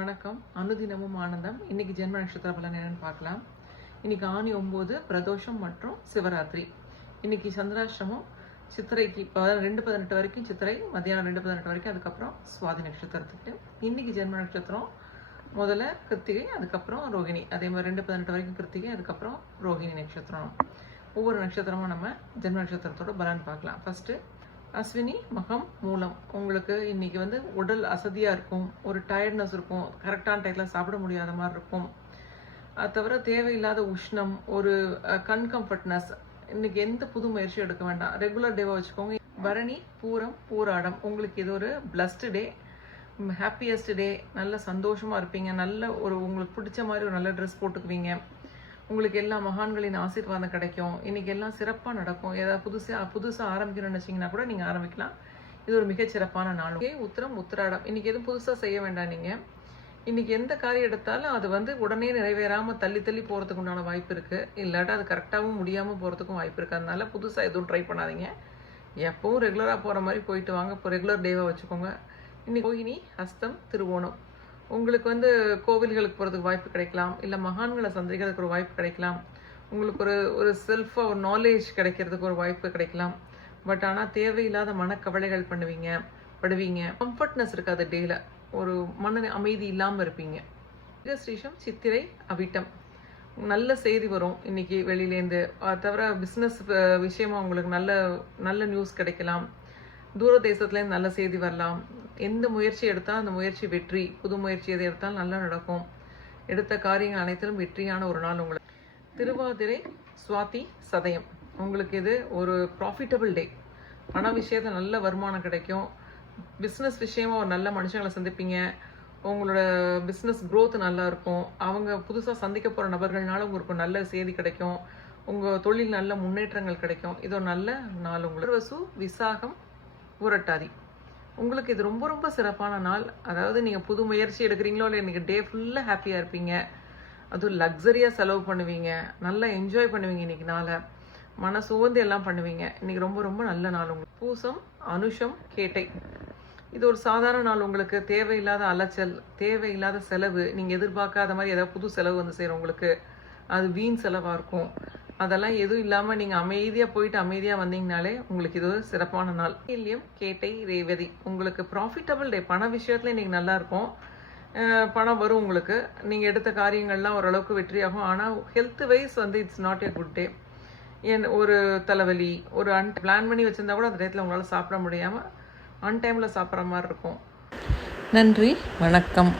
வணக்கம். அனுதினமும் ஆனந்தம். இன்னைக்கு ஜென்ம நட்சத்திர பலன் என்னன்னு பார்க்கலாம். இன்னைக்கு ஆனி 9 பிரதோஷம் மற்றும் சிவராத்திரி. இன்னைக்கு சந்திராஷ்டமம் சித்திரைக்கு 2:18 வரைக்கும் சித்திரை, மத்தியானம் 2:18 வரைக்கும், அதுக்கப்புறம் சுவாதி நட்சத்திரத்துக்கு. இன்னைக்கு ஜென்ம நட்சத்திரம் முதல்ல கிருத்திகை, அதுக்கப்புறம் ரோகிணி. அதே மாதிரி 2:18 வரைக்கும் கிருத்திகை, அதுக்கப்புறம் ரோகிணி நட்சத்திரம். ஒவ்வொரு நட்சத்திரமும் நம்ம ஜென்ம நட்சத்திரத்தோட பலன் பார்க்கலாம். ஃபர்ஸ்ட் அஸ்வினி, மகம், மூலம். உங்களுக்கு இன்னைக்கு உடல் அசதியாக இருக்கும், ஒரு டயர்ட்னஸ் இருக்கும், கரெக்டான டைத்தில் சாப்பிட முடியாத மாதிரி இருக்கும். அது தவிர தேவையில்லாத உஷ்ணம், ஒரு கம்ஃபர்ட்னஸ். இன்னைக்கு எந்த புது முயற்சியும் எடுக்க வேண்டாம், ரெகுலர் டேவாக வச்சுக்கோங்க. பரணி, பூரம், பூராடம். உங்களுக்கு இது ஒரு பிளஸ்டு டே, ஹாப்பியஸ்ட் டே. நல்ல சந்தோஷமாக இருப்பீங்க, நல்ல ஒரு உங்களுக்கு பிடிச்ச மாதிரி ஒரு நல்ல ட்ரெஸ் போட்டுக்குவீங்க. உங்களுக்கு எல்லா மகான்களின் ஆசீர்வாதம் கிடைக்கும். இன்னைக்கு எல்லாம் சிறப்பாக நடக்கும். ஏதாவது புதுசாக ஆரம்பிக்கணும்னு நினச்சிங்கன்னா கூட நீங்கள் ஆரம்பிக்கலாம். இது ஒரு மிகச்சிறப்பான நாள். உத்திரம், உத்திராடம். இன்னைக்கு எதுவும் புதுசாக செய்ய வேண்டாம். நீங்கள் இன்னைக்கு எந்த காரியம் எடுத்தாலும் அது உடனே நிறைவேறாமல் தள்ளி போகிறதுக்கு உண்டான வாய்ப்பு இருக்குது. இல்லாட்டா அது கரெக்டாகவும் முடியாமல் போகிறதுக்கும் வாய்ப்பு இருக்குது. அதனால புதுசாக எதுவும் ட்ரை பண்ணாதீங்க. எப்பவும் ரெகுலராக போகிற மாதிரி போயிட்டு வாங்க. இப்போ ரெகுலர் டேவாக வச்சுக்கோங்க. இன்னைக்கு ரோஹிணி, ஹஸ்தம், திருவோணம். உங்களுக்கு கோவில்களுக்கு போகிறதுக்கு வாய்ப்பு கிடைக்கலாம், இல்லை மகான்களை சந்திக்கிறதுக்கு ஒரு வாய்ப்பு கிடைக்கலாம். உங்களுக்கு ஒரு செல்ஃபாக ஒரு நாலேஜ் கிடைக்கிறதுக்கு ஒரு வாய்ப்பு கிடைக்கலாம். பட் ஆனால் தேவையில்லாத மனக்கவலைகள் படுவீங்க. கம்ஃபர்ட்னஸ் இருக்காது டேல, ஒரு மன அமைதி இல்லாமல் இருப்பீங்க. ஸ்ரீஷம், சித்திரை, அவிட்டம். நல்ல செய்தி வரும் இன்னைக்கு வெளியிலேருந்து. அது தவிர பிஸ்னஸ் விஷயமா உங்களுக்கு நல்ல நியூஸ் கிடைக்கலாம். தூர தேசத்துலேருந்து நல்ல செய்தி வரலாம். எந்த முயற்சி எடுத்தாலும் அந்த முயற்சி வெற்றி. புது முயற்சி எதை எடுத்தாலும் நல்லா நடக்கும். எடுத்த காரியங்கள் அனைத்திலும் வெற்றியான ஒரு நாள் உங்களுக்கு. திருவாதிரை, சுவாதி, சதயம். உங்களுக்கு இது ஒரு ப்ராஃபிட்டபிள் டே. பண விஷயத்தில் நல்ல வருமானம் கிடைக்கும். பிஸ்னஸ் விஷயமா ஒரு நல்ல மனுஷங்களை சந்திப்பீங்க. உங்களோட பிஸ்னஸ் க்ரோத் நல்லா இருக்கும். அவங்க புதுசாக சந்திக்க போகிற நபர்கள்னால உங்களுக்கு நல்ல செய்தி கிடைக்கும். உங்கள் தொழில் நல்ல முன்னேற்றங்கள் கிடைக்கும். இது ஒரு நல்ல நாள் உங்களுக்கு. வசு, விசாகம், புரட்டாதி. உங்களுக்கு இது ரொம்ப ரொம்ப சிறப்பான நாள். அதாவது நீங்கள் புது முயற்சி எடுக்கிறீங்களோ இல்லை, இன்றைக்கி டே ஃபுல்லாக ஹாப்பியாக இருப்பீங்க. அதுவும் லக்ஸரியாக செலவு பண்ணுவீங்க, நல்லா என்ஜாய் பண்ணுவீங்க. இன்றைக்கி நாளை மனசோர்ந்து எல்லாம் பண்ணுவீங்க. இன்றைக்கி ரொம்ப ரொம்ப நல்ல நாள் உங்களுக்கு. பூசம், அனுஷம், கேட்டை. இது ஒரு சாதாரண நாள் உங்களுக்கு. தேவையில்லாத அலைச்சல், தேவையில்லாத செலவு, நீங்கள் எதிர்பார்க்காத மாதிரி ஏதாவது புது செலவு செய்கிறோம் உங்களுக்கு. அது வீண் செலவாக இருக்கும். அதெல்லாம் எதுவும் இல்லாமல் நீங்கள் அமைதியாக போயிட்டு அமைதியாக வந்தீங்கனாலே உங்களுக்கு இது ஒரு சிறப்பான நாள். இல்லையம், கேட்டை, ரேவதி. உங்களுக்கு ப்ராஃபிட்டபிள் டே. பண விஷயத்தில் இன்றைக்கி நல்லாயிருக்கும். பணம் வரும் உங்களுக்கு. நீங்கள் எடுத்த காரியங்கள்லாம் ஓரளவுக்கு வெற்றியாகும். ஆனால் health wise it's not a good day. ஒரு தலைவலி, ஒரு பிளான் பண்ணி வச்சுருந்தா கூட அந்த டயத்தில் உங்களால் சாப்பிட முடியாமல் அன்டைமில் சாப்பிட்ற மாதிரி இருக்கும். நன்றி, வணக்கம்.